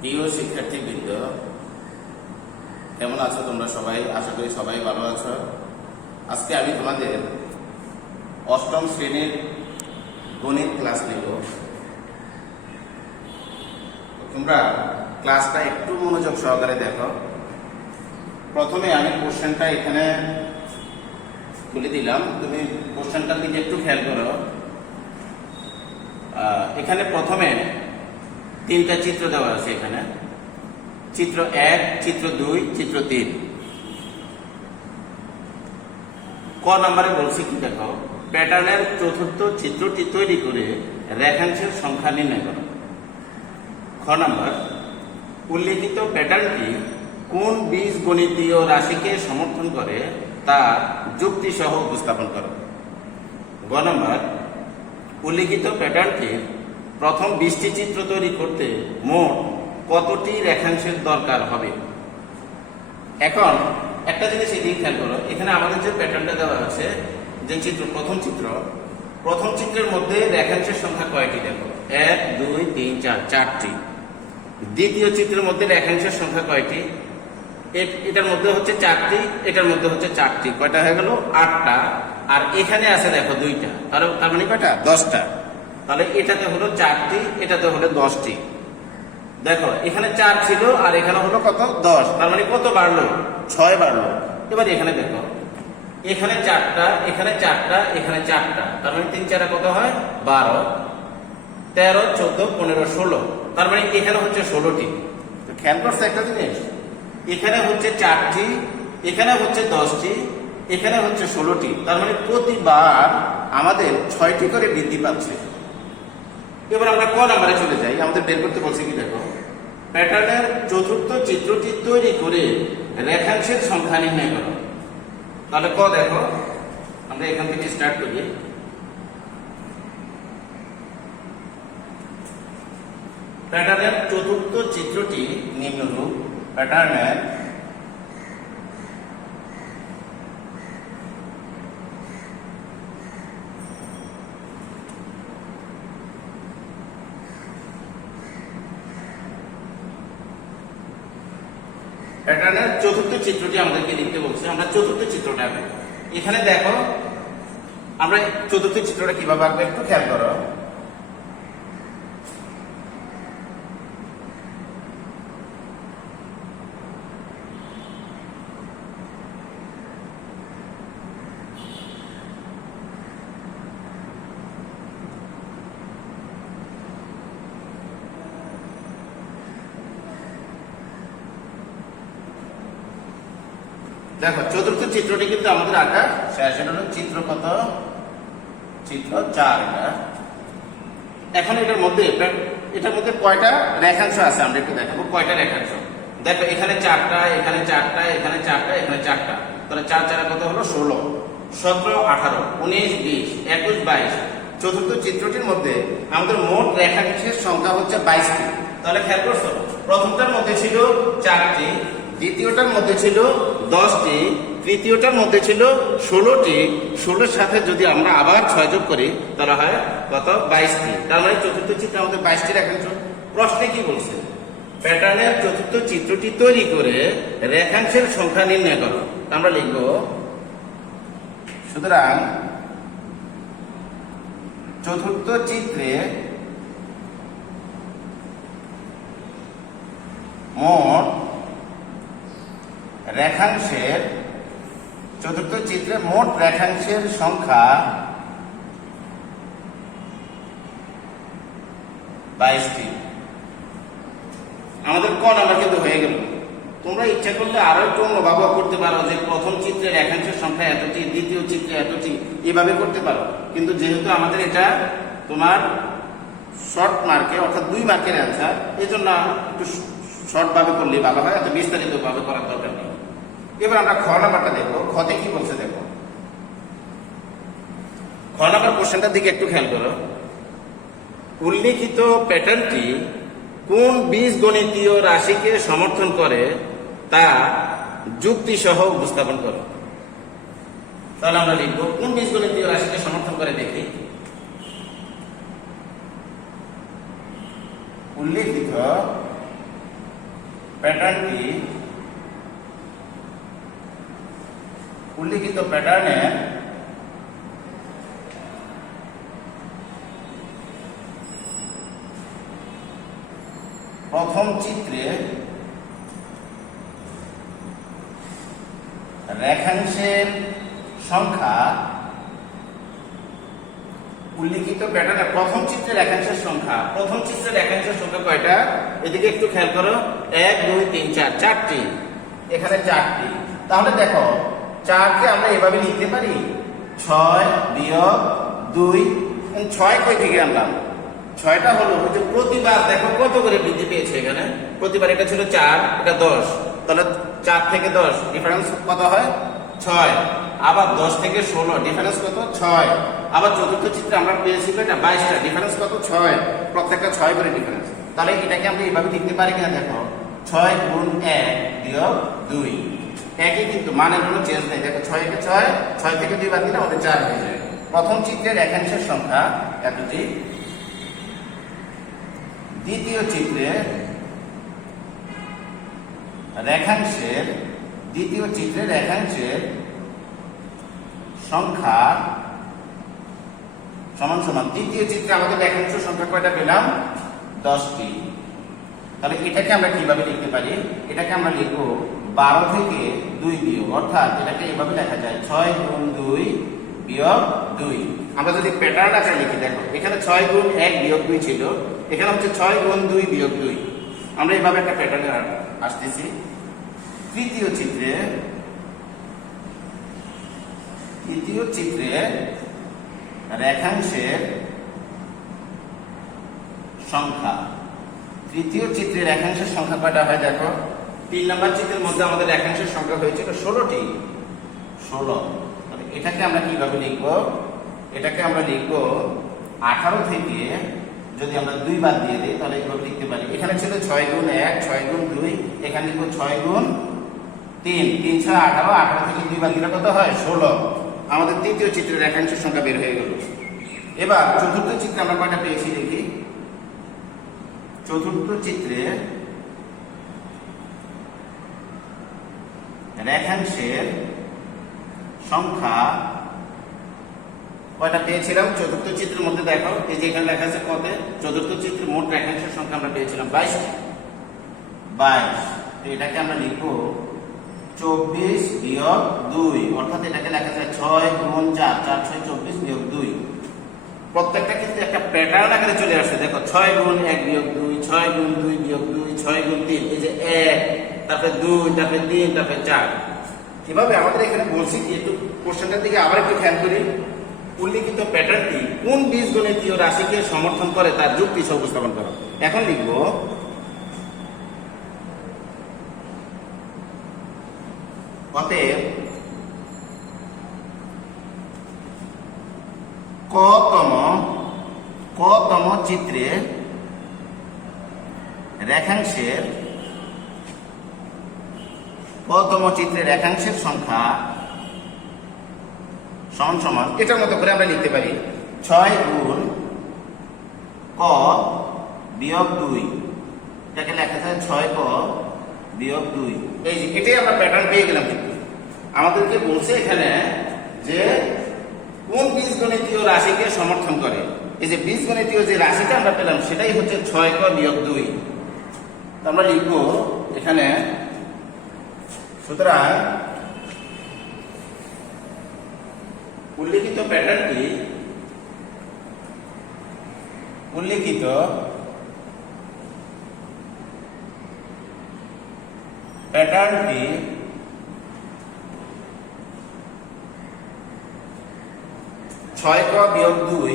প্রিয় শিক্ষার্থীবৃন্দ, কেমন আছো তোমরা সবাই? আশা করি সবাই ভালো আছো। আজকে আমি তোমাদের অষ্টম শ্রেণীর গণিত ক্লাস নেব। তোমরা ক্লাসটা একটু মনোযোগ সহকারে দেখো। প্রথমে আমি কোশ্চেনটা এখানে তুলে দিলাম, তুমি কোশ্চেনটার দিকে একটু খেয়াল করো। এখানে প্রথমে তিনটা চিত্র দেওয়া আছে। এখানে চিত্র 1, চিত্র 2, চিত্র 3। ক নম্বরে বলছি কি দেখো, প্যাটার্নের চতুর্থ চিত্রটি তৈরি করে রেখাংশের সংখ্যা নির্ণয় করো। খ নম্বর, উল্লেখিত প্যাটার্নটি কোন বীজগণিতীয় রাশিকে সমর্থন করে তা যুক্তি সহ উপস্থাপন করো। গ নম্বর, উল্লেখিত প্যাটার্নটির প্রথম 20টি চিত্র তৈরি করতে মোট কতটি রেখাংশের দরকার হবে। এখন একটা জিনিস এদিকে খেয়াল করো, এখানে আমাদের যে প্যাটার্নটা দেওয়া আছে, যে চিত্র প্রথম চিত্রের মধ্যে রেখাংশের সংখ্যা কয়টি দেখো, 1, 2, 3, 4, 4টি। দ্বিতীয় চিত্রের মধ্যে রেখাংশের সংখ্যা কয়টি, এটার মধ্যে হচ্ছে 4টি, এটার মধ্যে হচ্ছে 4টি, কয়টা হয়ে গেল 8টা। আর এখানে আছে দেখো 2টা, তার মানে কয়টা 10টা। তাহলে এটাতে হলো 4টি, এটাতে হলো 10টি। দেখো এখানে 4 ছিল আর এখানে হলো কত 10, তার মানে কত বাড়লো 6 বাড়লো। এবার এখানে দেখো, এখানে 4টা, এখানে 4টা, এখানে 4টা, তার মানে 3 4 কত হয় 12, 13, 14, 15, 16, তার মানে এখানে হচ্ছে 16টি। খেয়াল করছে একটা জিনিস, এখানে হচ্ছে 4টি, এখানে হচ্ছে 10টি, এখানে হচ্ছে 16টি, তার মানে প্রতিবার আমাদের 6টি করে বৃদ্ধি পাচ্ছে। এবার আমরা ক নম্বরে চলে যাই। আমাদের বের করতে বলছে কি দেখো, প্যাটার্নের চতুর্থ চিত্রটি তৈরি করে রেখাংশের সংখ্যা নির্ণয় করো। তাহলে ক দেখো, আমরা এখান থেকে স্টার্ট করি। প্যাটার্নের চতুর্থ চিত্রটি নিম্নরূপ। প্যাটার্নের প্যাটার্নের চতুর্থ চিত্রটি আমাদেরকে লিখতে বলছে। আমরা চতুর্থ চিত্রটা এখানে দেখো, আমরা চতুর্থ চিত্রটা কিভাবে আঁকবো একটু খেয়াল করো। দেখো চতুর্থ চিত্রটি কিন্তু আমাদের আঁকা শেষ। এটা হলো চিত্র কত, চিত্র 4। এখন এটার মধ্যে কয়টা রেখাংশ আছে আমরা একটু দেখাবো। কয়টা রেখাংশ দেখো, এখানে 4টা, এখানে 4টা, এখানে 4টা, এখানে 4টা, তাহলে 4 4 কত হলো 16, 17, 18, 19, 20, 21, 22। চতুর্থ চিত্রটির মধ্যে আমাদের মোট রেখাংশের সংখ্যা হচ্ছে 22টি। তাহলে খেয়াল করছো, প্রথমটার মধ্যে ছিল 4টি, দ্বিতীয়টার মধ্যে ছিল 10টি, তৃতীয়টার মধ্যে ছিল 16টি। 16-এর সাথে যদি আমরা আবার 6 যোগ করি তাহলে হয় কত 22টি। তার মানে চতুর্থ চিত্রে আমাদের 22টি রেখাংশ। প্রশ্নে কি বলছে, প্যাটার্নের চতুর্থ চিত্রটি তৈরি করে রেখাংশের সংখ্যা নির্ণয় করো। আমরা লিখব, সুতরাং চতুর্থ চিত্রে মোট রেখাংশের সংখ্যা 22টি। আমাদের ক নাম্বার কিন্তু হয়ে গেল। তোমরা ইচ্ছা করলে আরো একটু অন্যভাবে করতে পারো, যে প্রথম চিত্রের রেখাংশের সংখ্যা এতটি, দ্বিতীয় চিত্রে এতটি, এভাবে করতে পারো। কিন্তু যেহেতু আমাদের এটা তোমার শর্ট মার্কে, অর্থাৎ 2 মার্কের অ্যান্সার, এই জন্য একটু শর্ট ভাবে করলে ভালো হয়, এত বিস্তারিত ভাবে করার দরকার নেই। এবার আমরা খ নাম্বারটা দেখবো। খতে কি বলছে দেখো, খ নাম্বার কোশ্চেনটার দিকে একটু খেয়াল করো। উল্লেখিত প্যাটার্নটি কোন বীজগণিতীয় রাশিকে সমর্থন করে তা যুক্তি সহ উপস্থাপন করো। তাহলে আমরা লিখবো, কোন বীজগণিতীয় রাশিকে সমর্থন করে দেখি। উল্লেখিত প্যাটার্নটি উল্লিখিত প্যাটার্নের প্রথম চিত্রে রেখাংশের সংখ্যা উল্লিখিত প্যাটার্নের প্রথম চিত্রে রেখাংশের সংখ্যা কয়টা? এদিকে একটু খেয়াল করো, 1 2 3 4 চারটি, এখানে চারটি। তাহলে দেখো 4 কে আমরা এভাবে লিখতে পারি 6 বিয়োগ 2। 6 কই থেকে আনলাম? 6টা হলো যে প্রতিবার দেখো কত করে বৃদ্ধি পেয়েছে এখানে। প্রতিবার এটা ছিল 4, এটা 10, তাহলে 4 থেকে 10 ডিফারেন্স কত হয়? 6। আবার 10 থেকে 16 ডিফারেন্স কত? 6। আবার চতুর্থ চিত্রে আমরা পেয়েছি এটা 22টা, ডিফারেন্স কত? 6। প্রত্যেকটা 6 করে ডিফারেন্স। তাহলে এটাকে আমরা এইভাবে লিখতে পারি কিনা দেখো, 6 গুণ 1 বিয়োগ 2। একই কিন্তু মানের কোনো চেঞ্জ নেই। দেখো 6 কে 6 থেকে 2 বাদ দিলে আমাদের 4 হয়ে যায়। প্রথম চিত্রের রেখাংশের সংখ্যা এতটি। দ্বিতীয় চিত্রে রেখাংশের সংখ্যা সমান সমান তৃতীয় চিত্রে আমাদের রেখাংশের সংখ্যা কয়টা পেলাম? 10টি। তাহলে এটাকে আমরা কিভাবে লিখতে পারি? এটাকে আমরা লিখবো 12 থেকে 2 বিয়োগ, অর্থাৎ এটাকে এইভাবে লেখা যায় 6 গুণ 2 বিয়োগ 2। আমরা যদি প্যাটার্ন আকারে লিখি দেখো, এখানে 6 গুণ 1 বিয়োগ 2 ছিল, এখানে হচ্ছে 6 গুণ 2 বিয়োগ 2। আমরা এইভাবে একটা প্যাটার্নে আসতেছি। তৃতীয় চিত্রে রেখাংশের সংখ্যা, তৃতীয় চিত্রে রেখাংশের সংখ্যা কয়টা হয় দেখো। 3 নম্বর চিত্রের মধ্যে আমাদের রেখাংশের সংখ্যা হয়েছিল 16টি। 16। এটাকে আমরা কিভাবে লিখব? এটাকে আমরা লিখব 18 থেকে যদি আমরা 2 বাদ দিয়ে দিই তাহলে এইভাবে লিখতে পারি। এখানে ছিল 6 গুণ 1 6 গুণ 2, এখানে লিখব 6 গুণ 3 3 6 18, 18 থেকে 2 বাদ দিলে কত হয়? 16। আমাদের তৃতীয় চিত্রের রেখাংশের সংখ্যা বের হয়ে গেল। এবার চতুর্থ চিত্রে আমরা কয়টা পেয়েছি দেখি। চতুর্থ চিত্রে রেখাংশের সংখ্যা কয়টা পেয়েছিলাম? চতুর্থ চিত্রের মধ্যে দেখো, এই যে এখানে লেখা আছে কত? চতুর্থ চিত্রে মোট রেখাংশের সংখ্যা আমরা পেয়েছিলাম 22টি। 22। তো এটাকে আমরা লিখবো 24 বিয়োগ 2, অর্থাৎ এটাকে লেখা যায় 6 গুণ 4 4 6 24 বিয়োগ 2। প্রত্যেকটা কিন্তু একটা প্যাটার্ন আকারে চলে আসছে। দেখো 6 গুণ 1 বিয়োগ 2, 6 গুণ 2 বিয়োগ 2, 6 গুণ 3, এই যে 1, তারপরে 2, তারপরে 3, তারপরে 4। কিভাবে আমাদের এখানে বলছি কি, একটু কোশ্চেনটার দিকে আবার একটু খেয়াল করি। উল্লিখিত প্যাটার্নটি কোন বীজগণিতীয় রাশিকে সমর্থন করে তার যুক্তি উপস্থাপন করো। এখন লিখব অতএব কতম চিত্রে রেখাংশের সংখ্যা সমান সমান এটার মতো করে আমরা লিখতে পারি 6 গুণ ক বিয়োগ 2। এটাকে লেখা যায় 6 ক বিয়োগ 2। এই যে এটাই আমরা প্যাটার্ন পেয়ে গেলাম। কিন্তু আমাদেরকে বলছে এখানে যে কোন বীজগণিতীয় রাশিকে সমর্থন করে। এই যে বীজগণিতীয় যে রাশিটা আমরা পেলাম সেটাই হচ্ছে 6 ক বিয়োগ 2। আমরা লিখব এখানে, সুতরাং উল্লিখিত প্যাটার্নটি ছয় ক বিয়োগ 2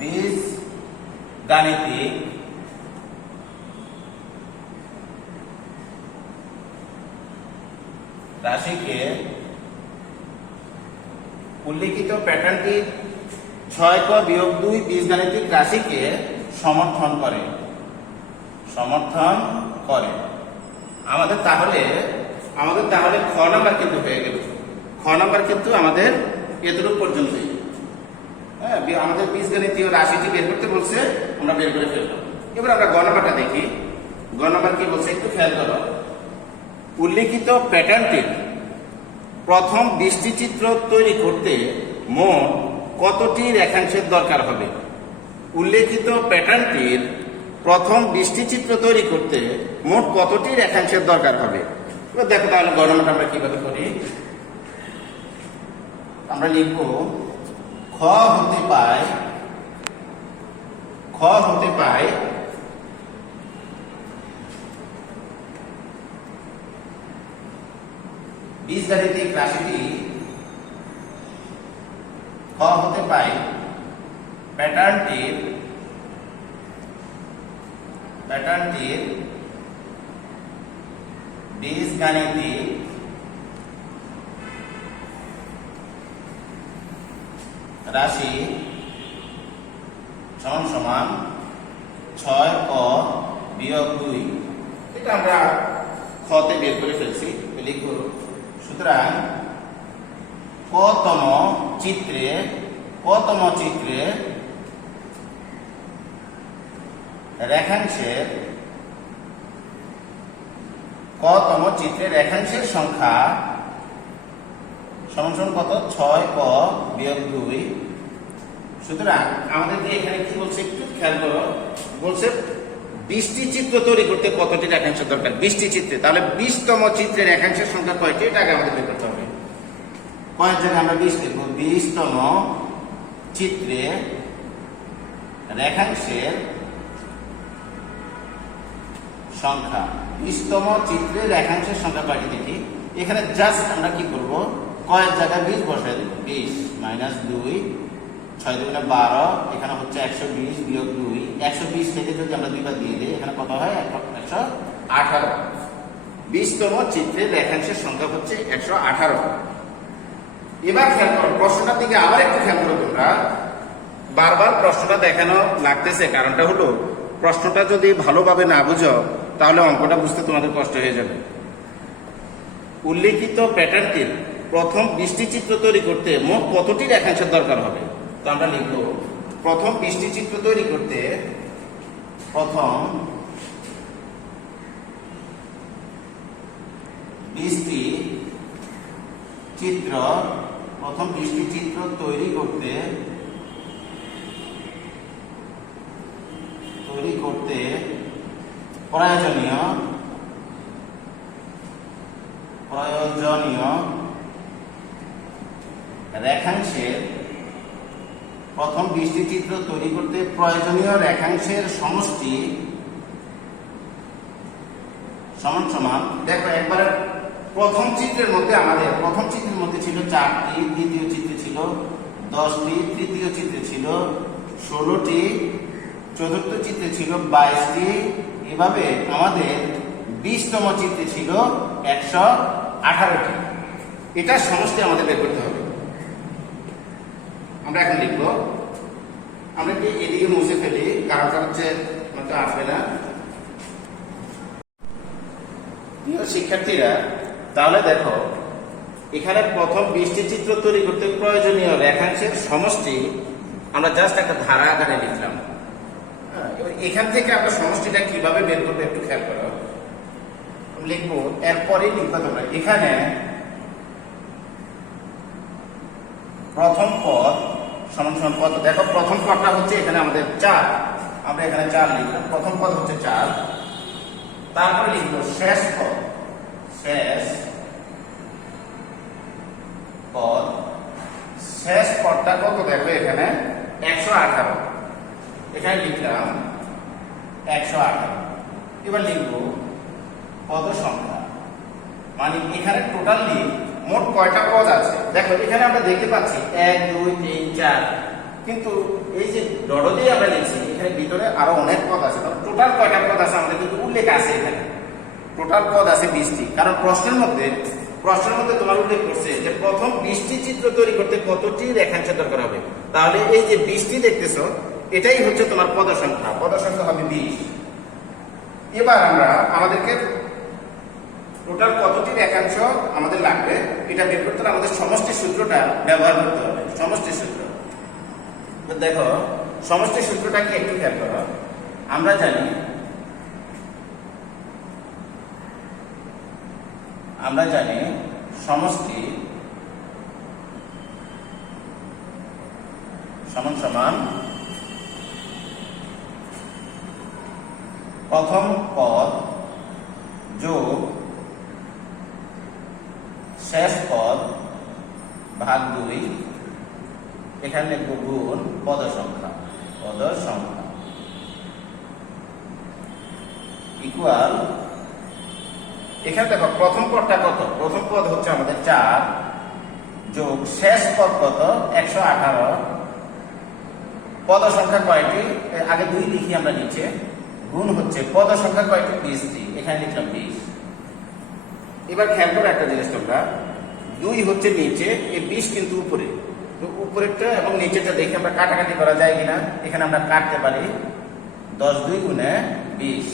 বীজগাণিতিক রাশিকে, উল্লিখিত প্যাটার্নটি 6 ক বিয়োগ 2 বীজগাণিতিক রাশিকে সমর্থন করে। আমাদের তাহলে খ নাম্বার কিন্তু হয়ে গেল। খ নাম্বার কিন্তু আমাদের এতটুকু পর্যন্তই। হ্যাঁ, আমাদের বীজগণিতীয় রাশিটি বের করতে বলছে, আমরা বের করে ফেললাম। এবার আমরা গ নাম্বারটা দেখি। গ নাম্বার কি বলছে একটু খেয়াল করো। উল্লেখিত প্যাটার্নটির প্রথম 20টি চিত্র তৈরি করতে মোট কতটি রেখাংশের দরকার হবে? উল্লেখিত প্যাটার্নটির প্রথম 20টি চিত্র তৈরি করতে মোট কতটি রেখাংশের দরকার হবে? এবার দেখো তাহলে গ নাম্বারটা আমরা কিভাবে করি। আমরা লিখব খ হতে পায় বীজগাণিতিক রাশিটি খ হতে পায় প্যাটার্নটির বীজগাণিতিক রাশি সমান সমান 6ক বিয়োগ 2। এটা আমরা খতে বের করে ফেলছি, লিখব। সুতরাং কতম চিত্রে রেখাংশের সংখ্যা সমান সমান কত? 6ক বিয়োগ 2। সুতরাং আমাদেরকে এখানে কি বলছে একটু খেয়াল করো। বলছে 20টি চিত্র তৈরি করতে কতটি রেখাংশের দরকার? 20টি চিত্রে, তাহলে 20তম চিত্রের রেখাংশের সংখ্যা কয়টি? এটা আগে আমাদের বের করতে হবে। কয়েক জায়গায় আমরা 20 লিখব। 20তম চিত্রে রেখাংশের সংখ্যা। 20তম চিত্রে রেখাংশের সংখ্যা কয়টি দেখি। এখানে জাস্ট আমরা কি করব, কয়েক জায়গায় 20 বসাই দেব। 20 মাইনাস 2, 6 দুগুণে 12, এখানে হচ্ছে 120 বিয়োগ 2। 120 থেকে যদি আমরা 2 বার দিয়ে দিই, এখানে কত হয়? 118। 20তম চিত্রের রেখাংশের সংখ্যা হচ্ছে 118। এবার খেয়াল করো, প্রশ্নটার দিকে আবার একটু খেয়াল করো। তোমরা বারবার প্রশ্নটা দেখানো লাগতেছে, কারণটা হলো প্রশ্নটা যদি ভালোভাবে না বুঝো তাহলে অঙ্কটা বুঝতে তোমাদের কষ্ট হয়ে যাবে। উল্লেখিত প্যাটার্নটির প্রথম 20টি চিত্র তৈরি করতে মোট কতটি রেখাংশের দরকার হবে? তো আমরা লিখব প্রথম 20টি চিত্র তৈরি করতে প্রথম 20টি চিত্র তৈরি করতে প্রয়োজনীয় রেখাংশের প্রথম 20টি চিত্র তৈরি করতে প্রয়োজনীয় রেখাংশের সমষ্টি সমান সমান। দেখো একবারে প্রথম চিত্রের মধ্যে ছিল 4টি, দ্বিতীয় চিত্রে ছিল 10টি, তৃতীয় চিত্রে ছিল 16টি, চতুর্থ চিত্রে ছিল 22টি, এভাবে আমাদের 20তম চিত্রে ছিল 118টি। এটা সমষ্টি আমাদের বের করতে হবে। আমরা এখন লিখব, আমরা কি এদিকে মুছে ফেলি, কারণটা হচ্ছে আমাকে আসবে না। প্রিয় শিক্ষার্থীরা, তাহলে দেখো এখানে প্রথম 20টি চিত্র তৈরি করতে প্রয়োজনীয় রেখাংশের সমষ্টি আমরা জাস্ট একটা ধারা আকারে লিখলাম। এবার এখান থেকে আমরা সমষ্টিটা কিভাবে বের করবো একটু খেয়াল করো। লিখবো, এরপরেই লিখবো তোমরা এখানে প্রথম পদ সমান সমান কত। দেখো প্রথম পদটা হচ্ছে এখানে আমাদের 4, আমরা এখানে 4 লিখলাম। প্রথম পদ হচ্ছে 4, তারপরে লিখবো শেষ পদ। শেষ পদটা কত? দেখো এখানে 118, এখানে লিখলাম 118। এবার লিখবো পদ সংখ্যা, মানে এখানে টোটালি মোট কয়টা পদ আছে। দেখো এখানে আমরা দেখতে পাচ্ছি 1 2 3 4, কিন্তু এই যে ডট দিয়ে আমরা লিখছি এখানে ভিতরে আরো অনেক পদ আছে। টোটাল কয়টা পদ আছে আমাদের কিন্তু উল্লেখ আছে। এখানে টোটাল পদ আছে 20টি, কারণ প্রশ্নের মধ্যে তোমার উল্লেখ করছে যে প্রথম 20টি চিত্র তৈরি করতে কতটি রেখাংশের দরকার হবে। তাহলে এই যে 20টি দেখতেছো, এটাই হচ্ছে তোমার পদ সংখ্যা। পদ সংখ্যা হবে 20। এবার আমরা আমাদেরকে টোটাল কতটি রেখাংশ আমাদের লাগবে এটা বের করতে হলে আমাদের সমষ্টি সূত্রটা ব্যবহার করতে হবে। সমষ্টি সূত্র তো দেখো সমষ্টি সূত্রটা কি একটু খেয়াল করো। আমরা জানি সমষ্টি সমান সমান প্রথম পদ যোগ শেষ পদ ভাগ 2, এখানে লিখব গুণ পদ সংখ্যা ইকুয়াল, এখানে দেখো প্রথম পদটা কত, প্রথম পদ হচ্ছে আমাদের 4 যোগ শেষ পদ কত 118, পদ সংখ্যা কয়টি, আগে 2 লিখি আমরা নিচে, গুণ হচ্ছে পদ সংখ্যা কয়টি 20টি, এখানে লিখলাম 20। এবার খেয়াল করো একটা জিনিস তোমরা, 2 হচ্ছে নিচে, এই 20 কিন্তু উপরে, তো উপরেরটা এবং নিচেরটা দেখে আমরা কাটাকাটি করা যায় কিনা, এখানে আমরা কাটতে পারি 10 2 গুণে 20,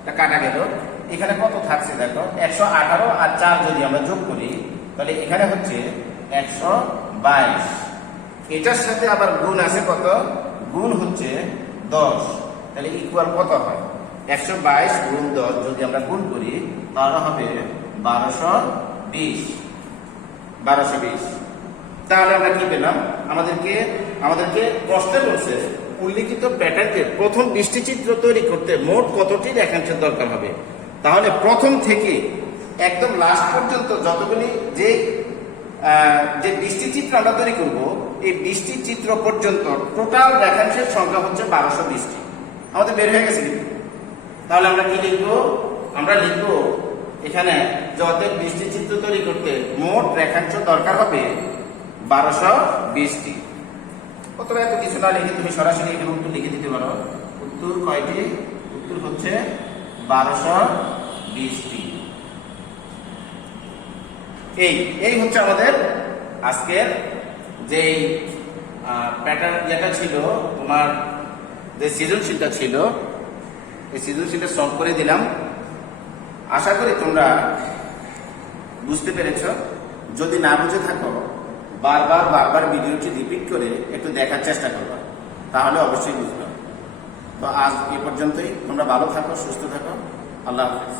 এটা কাটা গেল। এখানে কত থাকছে দেখো 118 আর 4 যদি আমরা যোগ করি তাহলে এখানে হচ্ছে 122, এটার সাথে আবার গুণ আছে কত, গুণ হচ্ছে 10, তাহলে ইকুয়াল কত হয় 122 গুণ 10 যদি আমরা গুণ করি তাহলে হবে 1220। তাহলে আমরা কি পেলাম, আমাদেরকে প্রশ্নে বলছে উল্লিখিত প্যাটার্নকে প্রথম 20টি চিত্র তৈরি করতে মোট কতটি রেখাংশের দরকার হবে। তাহলে প্রথম থেকে একদম লাস্ট পর্যন্ত যতগুলি যে 20টি চিত্র আমরা তৈরি করব, এই 20টি চিত্র পর্যন্ত টোটাল রেখাংশের সংখ্যা হচ্ছে 1220টি, আমাদের বের হয়ে গেছে কিন্তু। তাহলে আমরা কি লিখবো, আমরা লিখবো এখানে যত 20টি চিত্র তৈরি করতে মোট রেখাংশ দরকার হবে 1220টি। অথবা এত কিছু না লিখে তুমি সরাসরি এখানে উত্তর লিখে দিতে পারো। উত্তর কয়টি, উত্তর হচ্ছে 1220টি। এই হচ্ছে আমাদের আজকের যেই প্যাটার্ন যেটা ছিল, তোমার যে সৃজনশীলটা ছিল, এই সৃজনশীলটা সলভ করে দিলাম। আশা করি তোমরা বুঝতে পেরেছ। যদি না বুঝে থাকো বারবার ভিডিওটি রিপিট করে একটু দেখার চেষ্টা করবা, তাহলে অবশ্যই বুঝবে। তো আজ এ পর্যন্তই, তোমরা ভালো থাকো, সুস্থ থাকো, আল্লাহ হাফেজ।